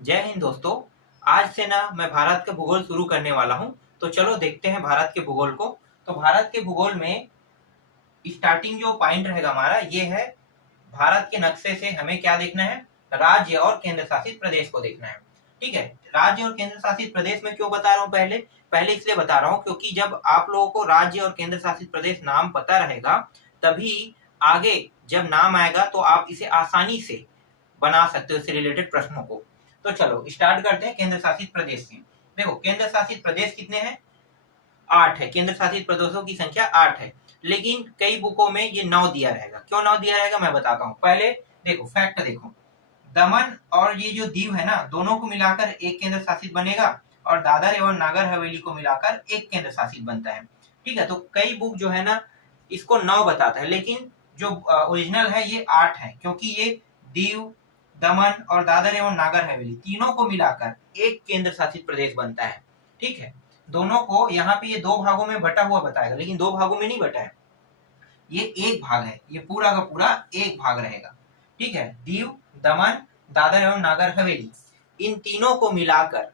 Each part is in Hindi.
जय हिंद दोस्तों। आज से ना मैं भारत का भूगोल शुरू करने वाला हूं। तो चलो देखते हैं भारत के भूगोल को। तो भारत के भूगोल में स्टार्टिंग जो पॉइंट रहेगा हमारा ये है, भारत के नक्शे से हमें क्या देखना है, राज्य और केंद्र शासित प्रदेश को देखना है। ठीक है, राज्य और केंद्र शासित प्रदेश में क्यों बता रहा हूँ, पहले पहले इसलिए बता रहा हूँ क्योंकि जब आप लोगों को राज्य और केंद्र शासित प्रदेश नाम पता रहेगा तभी आगे जब नाम आएगा तो आप इसे आसानी से बना सकते हो, इससे रिलेटेड प्रश्नों को। तो चलो स्टार्ट करते हैं केंद्र शासित प्रदेश से। देखो केंद्र शासित प्रदेश कितने हैं, 8 है। केंद्र शासित प्रदेशों की संख्या 8 है, लेकिन कई बुकों में ये 9 दिया रहेगा। क्यों 9 दिया रहेगा मैं बताता हूँ। पहले देखो फैक्ट देखो, दमन और ये जो दीव है ना, दोनों को मिलाकर एक केंद्र शासित बनेगा और दादर एवं नागर हवेली को मिलाकर एक केंद्र शासित बनता है। ठीक है, तो कई बुक जो है ना इसको 9 बताता है, लेकिन जो ओरिजिनल है ये 8 है, क्योंकि ये दीव, दमन और दादर एवं नागर हवेली तीनों को मिलाकर एक केंद्र शासित प्रदेश बनता है। ठीक है, दोनों को यहाँ पे ये 2 भागों में बटा हुआ बताएगा, लेकिन 2 भागों में नहीं बटा है, ये एक भाग है, ये पूरा का पूरा एक भाग रहेगा। ठीक है, दीव, दमन, दादर एवं नागर हवेली इन तीनों को मिलाकर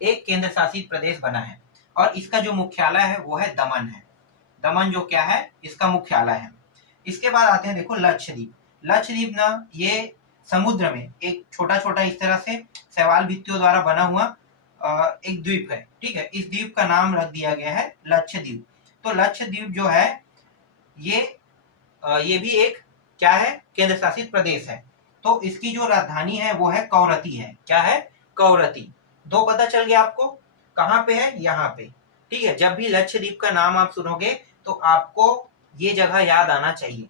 एक केंद्र शासित प्रदेश बना है और इसका जो मुख्यालय है वो है दमन है। दमन जो क्या है, इसका मुख्यालय है। इसके बाद आते हैं देखो लक्षद्वीप। लक्षद्वीप ना ये समुद्र में एक छोटा छोटा इस तरह से शैवाल भित्तियों द्वारा बना हुआ एक द्वीप है। ठीक है, इस द्वीप का नाम रख दिया गया है लक्षद्वीप। तो लक्षद्वीप जो है ये भी एक क्या है, केंद्र शासित प्रदेश है। तो इसकी जो राजधानी है वो है कवरत्ती है। क्या है, कवरत्ती। 2 पता चल गया आपको, कहाँ पे है, यहाँ पे। ठीक है, जब भी लक्षद्वीप का नाम आप सुनोगे तो आपको ये जगह याद आना चाहिए।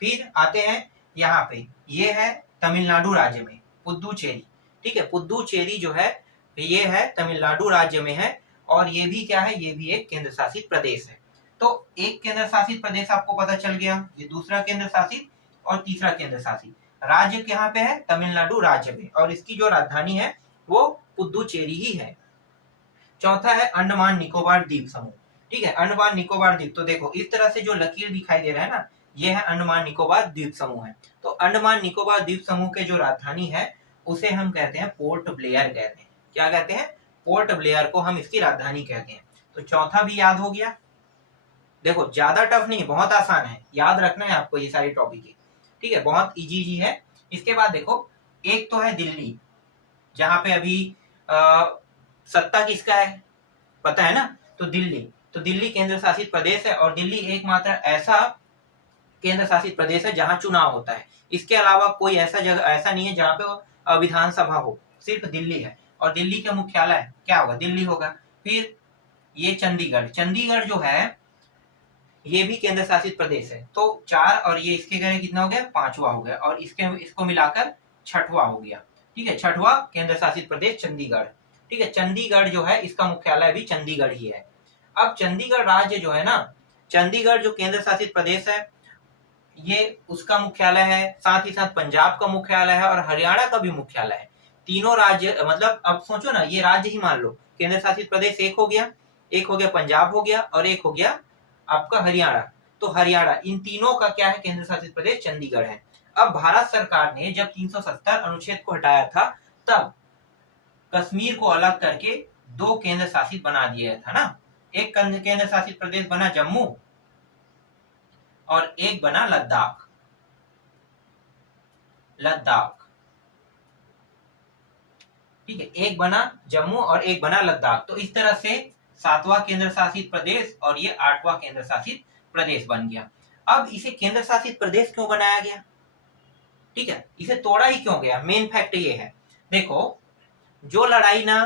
फिर आते हैं यहाँ पे, ये है तमिलनाडु राज्य में पुदुचेरी। ठीक है, पुदुचेरी जो है ये है तमिलनाडु राज्य में है और ये भी क्या है, ये भी एक केंद्र शासित प्रदेश है। तो एक केंद्र शासित प्रदेश आपको पता चल गया, ये दूसरा केंद्र शासित और तीसरा केंद्र शासित। राज्य कहाँ पे है, तमिलनाडु राज्य में, और इसकी जो राजधानी है वो पुदुचेरी ही है। चौथा है अंडमान निकोबार द्वीप समूह। ठीक है, अंडमान निकोबार द्वीप, तो देखो इस तरह से जो लकीर दिखाई दे रहा है ना, ये है अंडमान निकोबार द्वीप समूह है। तो अंडमान निकोबार द्वीप समूह के जो राजधानी है उसे हम कहते हैं पोर्ट ब्लेयर कहते हैं। क्या कहते हैं, पोर्ट ब्लेयर को हम इसकी राजधानी कहते हैं। तो चौथा भी याद हो गया। देखो ज्यादा टफ नहीं, बहुत आसान है, याद रखना है आपको ये सारी टॉपिक। ठीक है, बहुत इजी ही है। इसके बाद देखो एक तो है दिल्ली, जहां पे अभी सत्ता किसका है पता है ना, तो दिल्ली केंद्र शासित प्रदेश है और दिल्ली एकमात्र ऐसा केंद्र शासित प्रदेश है जहां चुनाव होता है। इसके अलावा कोई ऐसा जगह ऐसा नहीं है जहां पे विधानसभा हो, सिर्फ दिल्ली है। और दिल्ली का मुख्यालय क्या होगा, दिल्ली होगा। फिर ये चंडीगढ़ जो है ये भी केंद्र शासित प्रदेश है। तो 4 और ये इसके गए कितना हो गया, 5वां हो गया, और इसको मिलाकर 6वां हो गया। ठीक है, 6वां केंद्र शासित प्रदेश चंडीगढ़। ठीक है, चंडीगढ़ जो है इसका मुख्यालय भी चंडीगढ़ ही है। अब चंडीगढ़ राज्य जो है ना, चंडीगढ़ जो केंद्र शासित प्रदेश है ये उसका मुख्यालय है, साथ ही साथ पंजाब का मुख्यालय है और हरियाणा का भी मुख्यालय है। तीनों राज्य, मतलब अब सोचो ना, ये राज्य ही मान लो, केंद्र शासित प्रदेश एक हो गया पंजाब हो गया और एक हो गया आपका हरियाणा। तो हरियाणा, इन तीनों का क्या है, केंद्र शासित प्रदेश चंडीगढ़ है। अब भारत सरकार ने जब 370 अनुच्छेद को हटाया था तब कश्मीर को अलग करके 2 केंद्र शासित बना दिया था ना। एक केंद्र शासित प्रदेश बना जम्मू और एक बना लद्दाख। ठीक है, एक बना जम्मू और एक बना लद्दाख। तो इस तरह से 7वां केंद्र शासित प्रदेश और ये 8वां केंद्र शासित प्रदेश बन गया। अब इसे केंद्र शासित प्रदेश क्यों बनाया गया, ठीक है, इसे तोड़ा ही क्यों गया, मेन फैक्ट ये है। देखो जो लड़ाई ना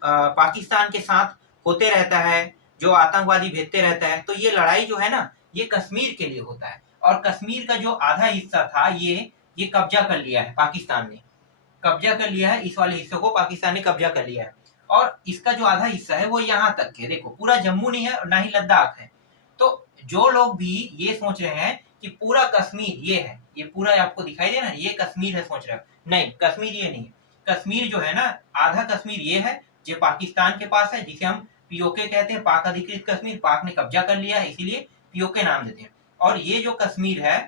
पाकिस्तान के साथ होते रहता है, जो आतंकवादी भेजते रहता है, तो ये लड़ाई जो है ना ये कश्मीर के लिए होता है। और कश्मीर का जो आधा हिस्सा था ये कब्जा कर लिया है, पाकिस्तान ने कब्जा कर लिया है, इस वाले हिस्से को पाकिस्तान ने कब्जा कर लिया है। और इसका जो आधा हिस्सा है वो यहाँ तक है, देखो पूरा जम्मू नहीं है और ना ही लद्दाख है। तो जो लोग भी ये सोच रहे हैं कि पूरा कश्मीर ये है, ये पूरा आपको दिखाई दे ना, ये कश्मीर है, सोच रहे हो, नहीं कश्मीर ये नहीं है। कश्मीर जो है ना, आधा कश्मीर ये है जो पाकिस्तान के पास है, जिसे हम पीओके कहते हैं, पाक अधिकृत कश्मीर, पाक ने कब्जा कर लिया है इसीलिए पीओके नाम देते हैं। और ये जो कश्मीर है,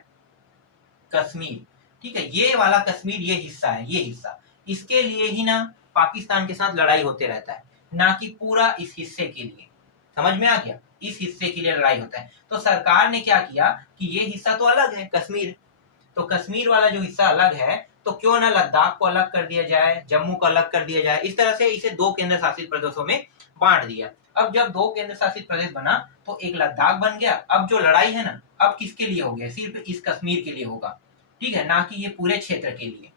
कश्मीर, ठीक है, ये वाला कश्मीर, ये हिस्सा है, ये हिस्सा, इसके लिए ही ना पाकिस्तान के साथ लड़ाई होते रहता है, ना कि पूरा इस हिस्से के लिए। समझ में आ गया? इस हिस्से के लिए लड़ाई होता है। तो सरकार ने क्या किया कि ये हिस्सा तो अलग है कश्मीर, तो कश्मीर वाला जो हिस्सा अलग है, तो क्यों ना लद्दाख को अलग कर दिया जाए, जम्मू को अलग कर दिया जाए। इस तरह से इसे 2 केंद्र शासित प्रदेशों में बांट दिया। अब जब 2 केंद्र शासित प्रदेश बना तो एक लद्दाख बन गया। अब जो लड़ाई है ना, अब किसके लिए हो गया? सिर्फ इस कश्मीर के लिए होगा, ठीक है, ना कि ये पूरे क्षेत्र के लिए।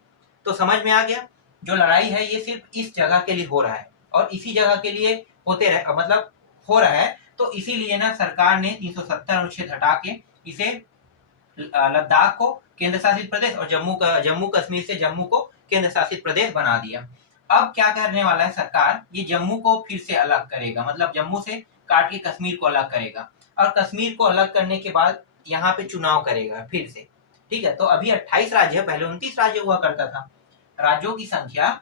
तो समझ में आ गया, जो लड़ाई है ये सिर्फ इस जगह के लिए हो रहा है और इसी जगह के लिए होते रहे, मतलब हो रहा है। तो इसीलिए ना सरकार ने 370 अनुच्छेद हटा के इसे लद्दाख को केंद्र शासित प्रदेश और जम्मू कश्मीर से जम्मू को केंद्र शासित प्रदेश बना दिया। अब क्या करने वाला है सरकार, ये जम्मू को फिर से अलग करेगा, मतलब जम्मू से काट के कश्मीर को अलग करेगा और कश्मीर को अलग करने के बाद यहाँ पे चुनाव करेगा फिर से, ठीक है। तो अभी 28 राज्य, पहले 29 राज्य हुआ करता था, राज्यों की संख्या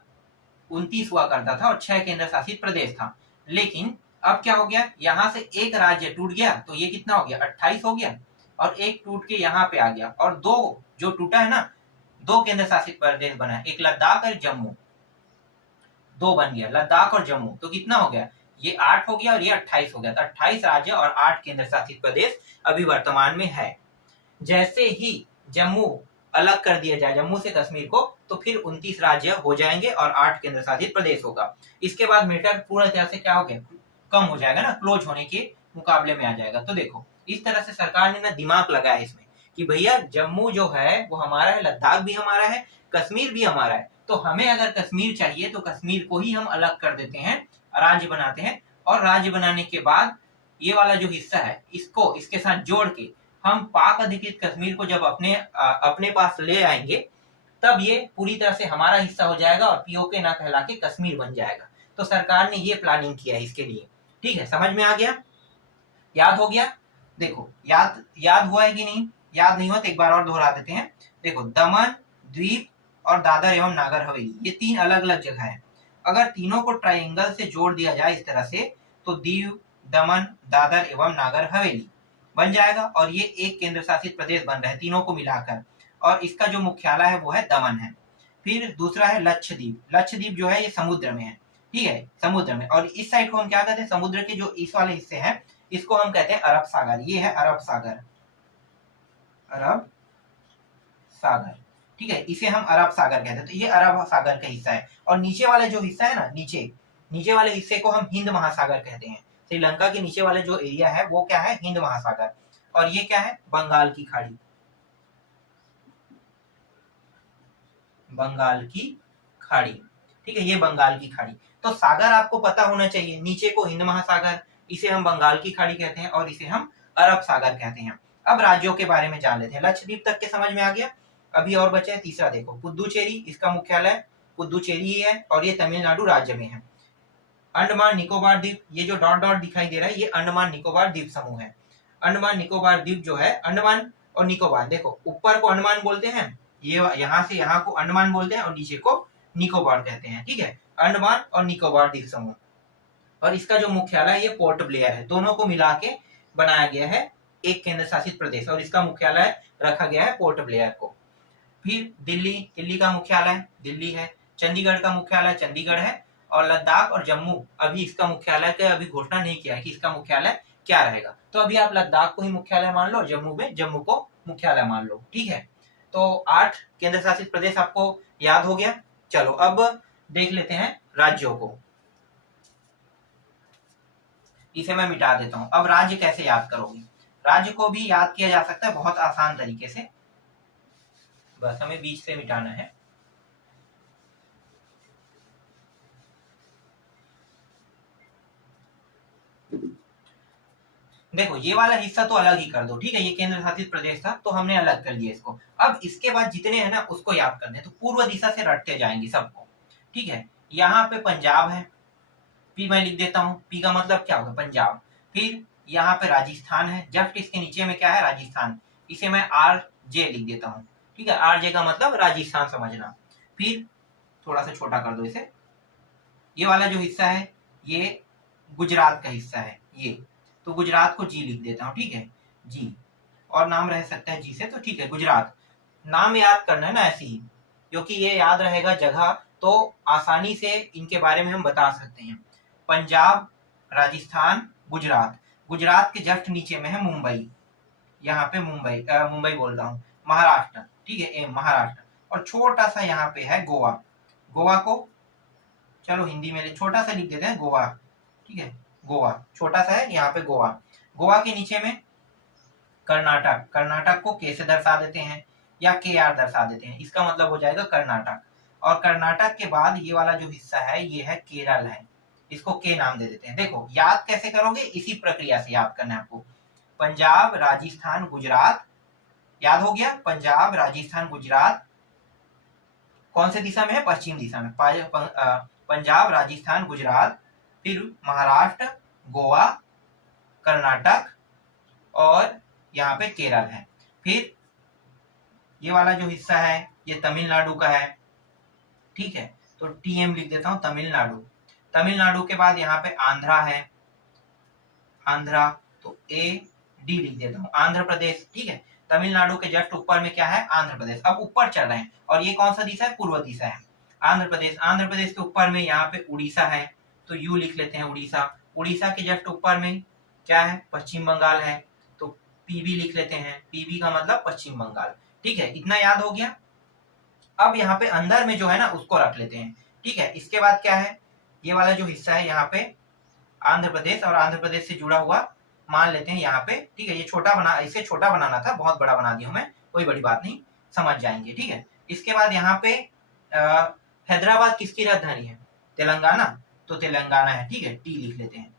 29 हुआ करता था और 6 केंद्र शासित प्रदेश था। लेकिन अब क्या हो गया, यहाँ से एक राज्य टूट गया तो ये कितना हो गया, 28 हो गया, और एक टूट के यहाँ पे आ गया, और 2 जो टूटा है ना, 2 केंद्र शासित प्रदेश बना है, एक लद्दाख और जम्मू, 2 बन गया, लद्दाख और जम्मू। तो कितना हो गया, ये 8 हो गया और ये 28 हो गया। तो 28 राज्य और 8 केंद्र शासित प्रदेश अभी वर्तमान में है। जैसे ही जम्मू अलग कर दिया जाए, जम्मू से कश्मीर को, तो फिर 29 राज्य हो जाएंगे और 8 केंद्र शासित प्रदेश होगा। इसके बाद मैटर पूरा तरह से क्या हो गया, कम हो जाएगा ना, क्लोज होने के मुकाबले में आ जाएगा। तो देखो इस तरह से सरकार ने ना दिमाग लगाया इसमें कि भैया जम्मू जो है वो हमारा है, लद्दाख भी हमारा है, कश्मीर भी हमारा है। तो हमें अगर कश्मीर चाहिए तो कश्मीर को ही हम अलग कर देते हैं, राज्य बनाते हैं, और राज्य बनाने के बाद ये वाला जो हिस्सा है इसको इसके साथ जोड़ के हम पाक अधिकृत कश्मीर को जब अपने पास ले आएंगे, तब ये पूरी तरह से हमारा हिस्सा हो जाएगा और पीओके ना कहला के कश्मीर बन जाएगा। तो सरकार ने ये प्लानिंग किया है इसके लिए, ठीक है। समझ में आ गया, याद हो गया? देखो याद हुआ है कि नहीं? याद नहीं हुआ तो एक बार और दोहरा देते हैं। देखो दमन, द्वीप और दादर एवं नागर हवेली, ये 3 अलग अलग जगह है। अगर तीनों को ट्राइंगल से जोड़ दिया जाए इस तरह से, तो दीव, दमन, दादर एवं नागर हवेली बन जाएगा, और ये एक केंद्र शासित प्रदेश बन रहा है तीनों को मिलाकर, और इसका जो मुख्यालय है वो है दमन है। फिर दूसरा है लक्षद्वीप। लक्षद्वीप जो है ये समुद्र में है, ठीक है, समुद्र में। और इस साइड को हम क्या कहते हैं, समुद्र के जो इस वाले हिस्से हैं इसको हम कहते हैं अरब सागर। ये है अरब सागर, अरब सागर, ठीक है, इसे हम अरब सागर कहते हैं। तो ये अरब सागर का हिस्सा है। और नीचे वाला जो हिस्सा है ना, नीचे वाले हिस्से को हम हिंद महासागर कहते हैं। श्रीलंका के नीचे वाले जो एरिया है वो क्या है, हिंद महासागर। और ये क्या है, बंगाल की खाड़ी, बंगाल की खाड़ी, ठीक है, ये बंगाल की खाड़ी। तो सागर आपको पता होना चाहिए, नीचे को हिंद महासागर, इसे हम बंगाल की खाड़ी कहते हैं, और इसे हम अरब सागर कहते हैं। अब राज्यों के बारे में जान लेते हैं। लक्षद्वीप तक के समझ में आ गया। अभी और बचे है तीसरा, देखो पुद्दुचेरी, इसका मुख्यालय पुद्दुचेरी है और ये तमिलनाडु राज्य में है। अंडमान निकोबार द्वीप, ये जो डॉट डॉट दिखाई दे रहा है ये अंडमान निकोबार द्वीप समूह है। अंडमान निकोबार द्वीप जो है, अंडमान और निकोबार, देखो ऊपर को अंडमान बोलते हैं, ये यहाँ से यहाँ को अंडमान बोलते हैं, और नीचे को निकोबार कहते हैं, ठीक है, अंडमान और निकोबार द्वीप समूह। और इसका जो मुख्यालय है ये पोर्ट ब्लेयर है। दोनों को मिला के बनाया गया है एक केंद्र शासित प्रदेश, और इसका मुख्यालय रखा गया है पोर्ट ब्लेयर को। फिर दिल्ली का मुख्यालय दिल्ली है, चंडीगढ़ का मुख्यालय चंडीगढ़ है, और लद्दाख और जम्मू अभी इसका मुख्यालय का अभी घोषणा नहीं किया है कि इसका मुख्यालय क्या रहेगा। तो अभी आप लद्दाख को ही मुख्यालय मान लो, जम्मू को मुख्यालय मान लो, ठीक है। तो 8 केंद्र शासित प्रदेश आपको याद हो गया। चलो अब देख लेते हैं राज्यों को। इसे मैं मिटा देता हूं। अब राज्य कैसे याद करोगे? राज्य को भी याद किया जा सकता है बहुत आसान तरीके से, बस हमें बीच से मिटाना है। देखो ये वाला हिस्सा तो अलग ही कर दो, ठीक है, ये केंद्र शासित प्रदेश था तो हमने अलग कर दिया इसको। अब इसके बाद जितने हैं ना उसको याद करने, तो पूर्व दिशा से रटते जाएंगे सबको, ठीक है। यहाँ पे पंजाब है, पी मैं लिख देता हूँ, पी का मतलब क्या होगा, पंजाब। फिर यहाँ पे राजस्थान है, जस्ट इसके नीचे में क्या है, राजस्थान, इसे मैं आर जे लिख देता हूँ, ठीक है, आर जे का मतलब राजस्थान समझना। फिर थोड़ा सा छोटा कर दो इसे। ये वाला जो हिस्सा है ये गुजरात का हिस्सा है, ये तो गुजरात को जी लिख देता हूँ, ठीक है, जी, और नाम रह सकता है जी से, तो ठीक है गुजरात। नाम याद करना है ना ऐसे ही, क्योंकि ये याद रहेगा जगह, तो आसानी से इनके बारे में हम बता सकते हैं। पंजाब, राजस्थान, गुजरात। गुजरात के जस्ट नीचे में है मुंबई, यहाँ पे मुंबई, मुंबई बोल रहा हूँ, महाराष्ट्र, ठीक है, महाराष्ट्र। और छोटा सा यहाँ पे है गोवा। गोवा को चलो हिंदी में छोटा सा लिख देते हैं, गोवा, ठीक है, गोवा छोटा सा है यहाँ पे गोवा। गोवा के नीचे में कर्नाटक। कर्नाटक को के से दर्शा देते हैं या के आर दर्शा देते हैं, इसका मतलब हो जाएगा कर्नाटक। और कर्नाटक के बाद ये वाला जो हिस्सा है ये है केरल है, इसको के नाम दे देते हैं। देखो याद कैसे करोगे, इसी प्रक्रिया से याद करना है आपको। पंजाब, राजस्थान, गुजरात, याद हो गया। पंजाब, राजस्थान, गुजरात कौन से दिशा में है, पश्चिम दिशा में। पंजाब, राजस्थान, गुजरात, फिर महाराष्ट्र, गोवा, कर्नाटक और यहाँ पे केरल है। फिर ये वाला जो हिस्सा है ये तमिलनाडु का है, ठीक है, तो टीएम लिख देता हूँ, तमिलनाडु। तमिलनाडु के बाद यहाँ पे आंध्रा है, आंध्रा, तो ए डी लिख देता हूँ, आंध्र प्रदेश, ठीक है। तमिलनाडु के जस्ट ऊपर में क्या है, आंध्र प्रदेश। अब ऊपर चल रहे हैं, और ये कौन सा दिशा है, पूर्व दिशा है, आंध्र प्रदेश। आंध्र प्रदेश के ऊपर में यहाँ पे उड़ीसा है, तो यू लिख लेते हैं, उड़ीसा। उड़ीसा के जस्ट ऊपर में क्या है, पश्चिम बंगाल है, तो पीबी लिख लेते हैं, पीबी का मतलब पश्चिम बंगाल, ठीक है। इतना याद हो गया। अब यहाँ पे अंदर में जो है ना उसको रख लेते हैं, ठीक है। इसके बाद क्या है, ये वाला जो हिस्सा है यहाँ पे आंध्र प्रदेश, और आंध्र प्रदेश से जुड़ा हुआ मान लेते हैं यहाँ पे, ठीक है। ये छोटा बना, इसे छोटा बनाना था, बहुत बड़ा बना दिया मैं, कोई बड़ी बात नहीं, समझ जाएंगे, ठीक है। इसके बाद यहाँ पे हैदराबाद किसकी राजधानी है, तेलंगाना, तो तेलंगाना है, ठीक है, टी लिख लेते हैं,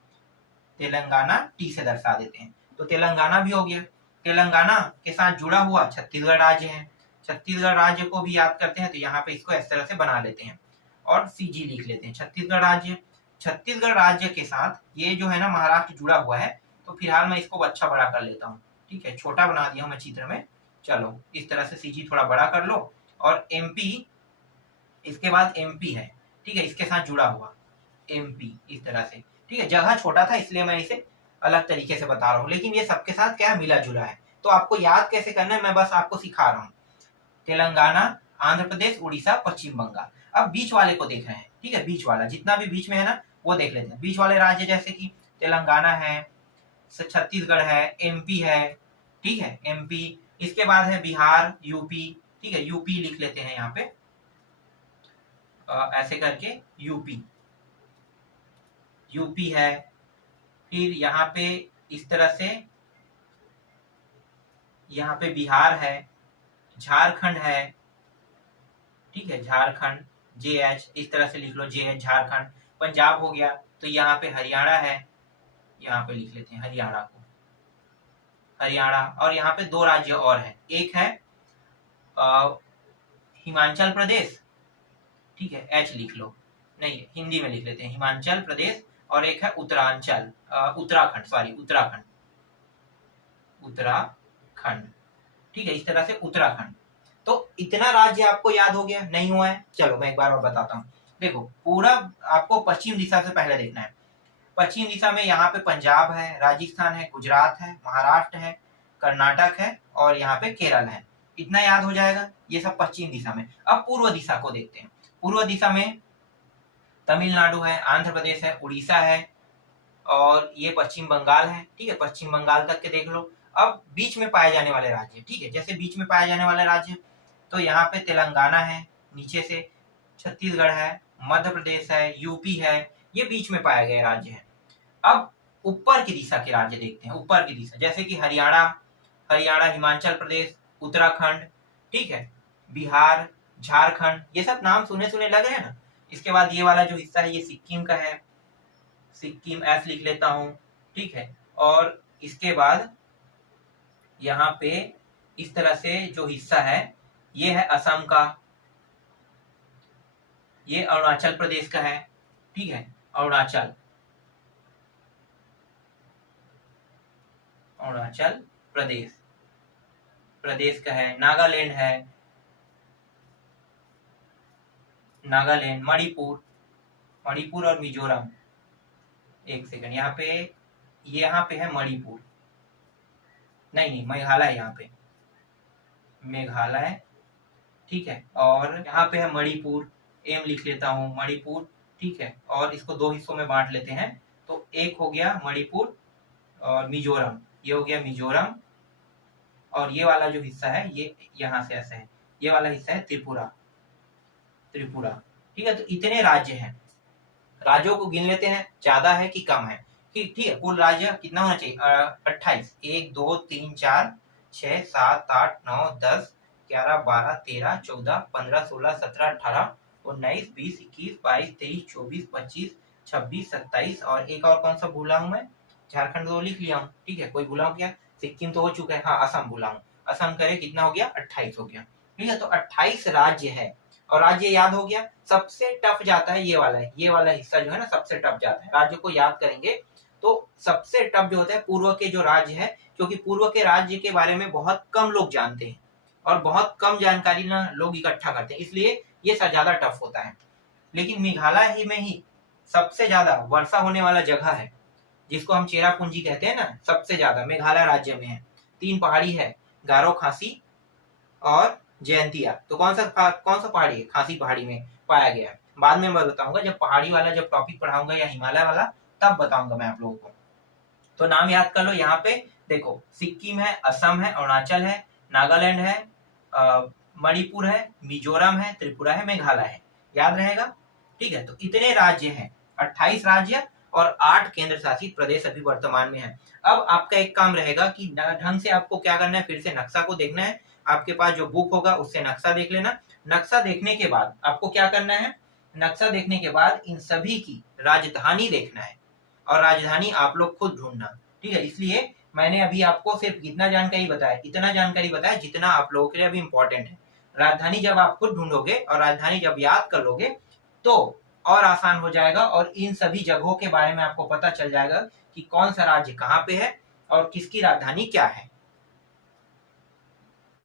तेलंगाना टी से दर्शा देते हैं, तो तेलंगाना भी हो गया। तेलंगाना के साथ जुड़ा हुआ छत्तीसगढ़ राज्य है, छत्तीसगढ़ राज्य को भी याद करते हैं, तो यहाँ पे इसको इस तरह से बना लेते हैं और सीजी लिख लेते हैं, छत्तीसगढ़ राज्य। छत्तीसगढ़ राज्य के साथ ये जो है ना महाराष्ट्र जुड़ा हुआ है, तो फिलहाल मैं इसको अच्छा बड़ा कर लेता हूँ, ठीक है, छोटा बना दिया हूँ मैं चित्र में। चलो इस तरह से सीजी थोड़ा बड़ा कर लो। और एमपी, इसके बाद एमपी है, ठीक है, इसके साथ जुड़ा हुआ एमपी, इस तरह से, ठीक है। जगह छोटा था इसलिए मैं इसे अलग तरीके से बता रहा हूँ, लेकिन ये सबके साथ क्या मिला जुला है, तो आपको याद कैसे करना है मैं बस आपको सिखा रहा हूँ। तेलंगाना, आंध्र प्रदेश, उड़ीसा, पश्चिम बंगाल। अब बीच वाले को देख रहे हैं, ठीक है, बीच वाला जितना भी बीच में है ना वो देख लेते हैं। बीच वाले राज्य जैसे कि तेलंगाना है, छत्तीसगढ़ है, एमपी है, ठीक है, एमपी। इसके बाद है बिहार, यूपी, ठीक है, यूपी लिख लेते हैं यहाँ पे, ऐसे करके यूपी, यूपी है। फिर यहाँ पे इस तरह से यहाँ पे बिहार है, झारखंड है, ठीक है, झारखंड, जे एच इस तरह से लिख लो, जे एच झारखंड। पंजाब हो गया, तो यहाँ पे हरियाणा है, यहाँ पे लिख लेते हैं हरियाणा को, हरियाणा। और यहाँ पे दो राज्य और है, एक है हिमाचल प्रदेश, ठीक है, एच लिख लो, नहीं हिंदी में लिख लेते हैं हिमाचल प्रदेश। और एक है उत्तरांचल, उत्तराखंड, सॉरी उत्तराखंड, उत्तराखंड, ठीक है, इस तरह से उत्तराखंड। तो इतना राज्य आपको याद हो गया, नहीं हुआ है, चलो मैं एक बार और बताता हूँ। देखो पूरा आपको पश्चिम दिशा से पहले देखना है। पश्चिम दिशा में यहाँ पे पंजाब है, राजस्थान है, गुजरात है, महाराष्ट्र है, कर्नाटक है और यहाँ पे केरल है। इतना याद हो जाएगा, ये सब पश्चिम दिशा में। अब पूर्व दिशा को देखते हैं। पूर्व दिशा में तमिलनाडु है, आंध्र प्रदेश है, उड़ीसा है और ये पश्चिम बंगाल है, ठीक है, पश्चिम बंगाल तक के देख लो। अब बीच में पाए जाने वाले राज्य, ठीक है, जैसे बीच में पाए जाने वाले राज्य, तो यहाँ पे तेलंगाना है, नीचे से छत्तीसगढ़ है, मध्य प्रदेश है, यूपी है, ये बीच में पाए गए राज्य हैं। अब ऊपर की दिशा के राज्य देखते हैं, ऊपर की दिशा जैसे कि हरियाणा, हरियाणा, हिमाचल प्रदेश, उत्तराखंड, ठीक है, बिहार, झारखंड, ये सब नाम सुने सुने लग रहे हैं ना। इसके बाद ये वाला जो हिस्सा है ये सिक्किम का है, सिक्किम एस लिख लेता हूं, ठीक है। और इसके बाद यहाँ पे इस तरह से जो हिस्सा है ये है असम का, ये अरुणाचल प्रदेश का है, ठीक है, अरुणाचल, अरुणाचल प्रदेश, प्रदेश का है। नागालैंड है, नागालैंड, मणिपुर, मणिपुर और मिजोरम, एक सेकंड, यहाँ पे है मणिपुर, नहीं मेघालय, यहाँ पे मेघालय, ठीक है। और यहाँ पे है मणिपुर, एम लिख लेता हूँ मणिपुर, ठीक है। और इसको दो हिस्सों में बांट लेते हैं, तो एक हो गया मणिपुर और मिजोरम, ये हो गया मिजोरम। और ये वाला जो हिस्सा है ये यहाँ से ऐसे है, ये वाला हिस्सा है त्रिपुरा, त्रिपुरा, ठीक है। तो इतने राज्य हैं, राज्यों को गिन लेते हैं, ज्यादा है कि कम है, ठीक है। कुल राज्य कितना होना चाहिए? 28, 1 2 3 4 6 7 8 9 10 11 12 13 14 15 16 17 18 19 20 21 22 23 24 25 26 27 और एक और कौन सा भूला हूं मैं? झारखंड तो लिख लिया हूँ, ठीक है। कोई भूला हूं क्या? सिक्किम तो हो चुका है, हाँ असम भूला हूँ। असम करे कितना हो गया? 28 हो गया, ठीक है। तो 28 राज्य है। और राज्य याद हो गया। सबसे टफ जाता है ये वाला है, ये वाला हिस्सा जो है ना सबसे टफ जाता है। राज्य को याद करेंगे तो सबसे टफ जो होता है पूर्व के जो राज्य है, क्योंकि पूर्व के राज्य के बारे में बहुत कम लोग जानते हैं और बहुत कम जानकारी ना लोग इकट्ठा करते हैं, इसलिए ये ज्यादा टफ होता है। लेकिन मेघालय ही में ही सबसे ज्यादा वर्षा होने वाला जगह है, जिसको हम चेरापूंजी कहते हैं ना, सबसे ज्यादा मेघालय राज्य में है। 3 पहाड़ी है, गारो खासी और जयंतिया। तो कौन सा पहाड़ी है? खासी पहाड़ी में पाया गया है। बाद में मैं बताऊंगा, जब पहाड़ी वाला जब टॉपिक पढ़ाऊंगा या हिमालय वाला, तब बताऊंगा मैं आप लोगों को। तो नाम याद कर लो। यहाँ पे देखो सिक्किम है, असम है, अरुणाचल है, नागालैंड है, मणिपुर है, मिजोरम है, त्रिपुरा है, मेघालय है। याद रहेगा, ठीक है। तो इतने राज्य हैं, 28 राज्य और 8 केंद्र शासित प्रदेश अभी वर्तमान में है। अब आपका एक काम रहेगा कि ढंग से आपको क्या करना है, फिर से नक्शा को देखना है। आपके पास जो बुक होगा उससे नक्शा देख लेना। नक्शा देखने के बाद आपको क्या करना है? नक्शा देखने के बाद इन सभी की राजधानी देखना है, और राजधानी आप लोग खुद ढूंढना, ठीक है। इसलिए मैंने अभी आपको सिर्फ इतना जानकारी बताया, इतना जानकारी बताया जितना आप लोगों के लिए अभी इंपॉर्टेंट है। राजधानी जब आप खुद ढूंढोगे और राजधानी जब याद कर लोगे तो और आसान हो जाएगा, और इन सभी जगहों के बारे में आपको पता चल जाएगा कि कौन सा राज्य कहाँ पे है और किसकी राजधानी क्या है।